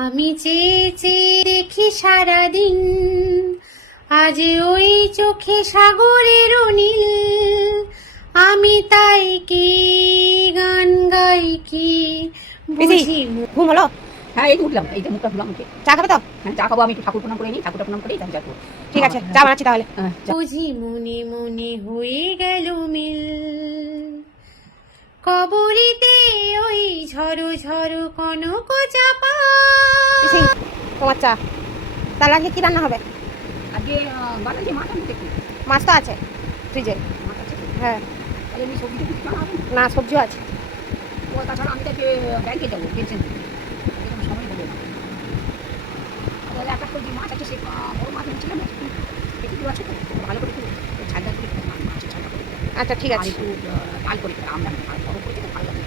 আমি চেয়ে চেয়ে দেখি সারাদিন, আজ ওই চোখে সাগরের নীল। আমি তাই কি গান গাই কি বুঝি। ঘুম হলো? হ্যাঁ, এই তো উঠলাম, এই তো মুখটা ধুলাম। চা খাবে তো? হ্যাঁ, চা খাবো। আমি একটু ঠাকুর প্রণাম করে নিই, ঠাকুরটা প্রণাম করেই তাহলে যাবো। ঠিক আছে, চা বানাচ্ছি তাহলে। বুঝি মনে মনে হয়ে গেল মিল, কবরীতে ওই ঝড়ো ঝড়ো কনক চাপা। তোমার চা। তাহলে আজকে কি রান্না হবে? আজকে বানাচ্ছি মাছ আনতে একটু। মাছ তো আছে ফ্রিজে। মাছ আছে? হ্যাঁ। তাহলে এমনি সবজি কিছু বানা হবে না, সবজিও আছে। ও তাছাড়া আমি তাকে ব্যাংকে যাবো পেনশন দিতে, এরকম সময় হবে না। তাহলে একটা সবজি মাছ আছে, সে বড় মাছ এনেছিলাম, একটু আছে তো, ভালো করে একটু ঝালটা করে মাছের ঝালটা করে আচ্ছা, ঠিক আর আছে। একটু ডাল করে আমদানি আর বড় করে তো ভালো লাগে।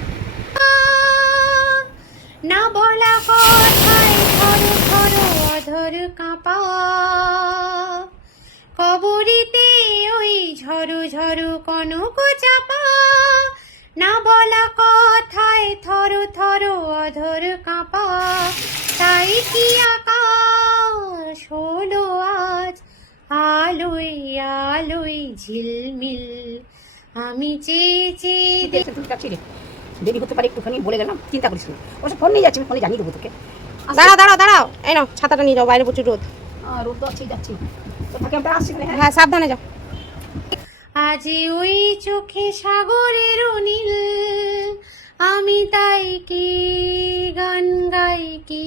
না বলা কথায় ধরো ধরো অধর কাঁপা, কবরীতে ওই ঝড়ো ঝড়ো কনক চাপা। না বলা কথায় থরো থরো অধর কাঁপা, তাই কি আকাশ হলো আজ আলোয় আলোয় ঝিলমিল। আমি চেয়ে চেয়ে তুই যাচ্ছি রে, দেরি হতে পারে একটুখানি, বলে গেলাম, চিন্তা করিস না। অবশ্য ফোন নিয়ে যাচ্ছি, আমি ফোনে জানিয়ে দেবো তোকে। দাঁড়াও দাঁড়াও দাঁড়াও, এই নাও ছাতাটা নিয়ে যাও, বাইরে প্রচুর রোদ। রোদ তো আছেই, যাচ্ছি তো, ফাঁকে আমরা আসছি। হ্যাঁ, সাবধানে যাও। আজ ওই চোখে সাগরের নীল, আমি তাই কি গান গাই কি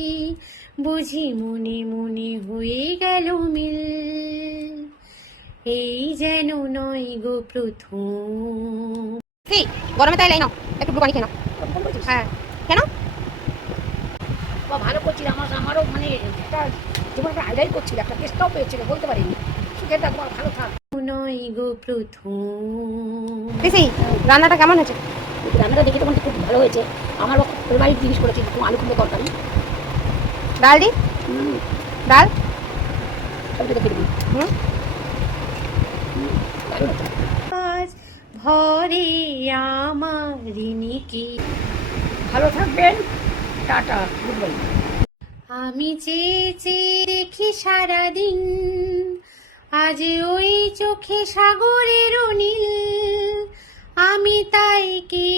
বুঝি মনে মনে হয়ে গেল মিল। এই যেন নয় গো প্রথম। কি গরমে তাই নাও, একটু পানি খেয়ে নাও। ফোন করছিস? হ্যাঁ। কেন? ভালো করছিল, আমারও মানে একটা জীবন একটা আইডিয়াই করছিল, একটা চেষ্টাও পেয়েছিল, বলতে পারিনি। সুখের থাক, ভালো থাক। নয় গো প্রথম। পিসি, রান্নাটা কেমন হয়েছে? রান্নাটা দেখে তো মনে খুব ভালো হয়েছে। আমারও ফেভারিট জিনিস করেছি, একটু আলু কুমড়ো তরকারি। ডাল দি, ডাল। সবটা দেখে দিবি। দারুণ হয়েছে। আজ ভরে আমার ঋণী, ভালো থাকবেন, টাটা, গুড বাই। আমি চেয়ে চেয়ে দেখি সারাদিন, আজ ওই চোখে সাগরের নীল। আমি তাই কি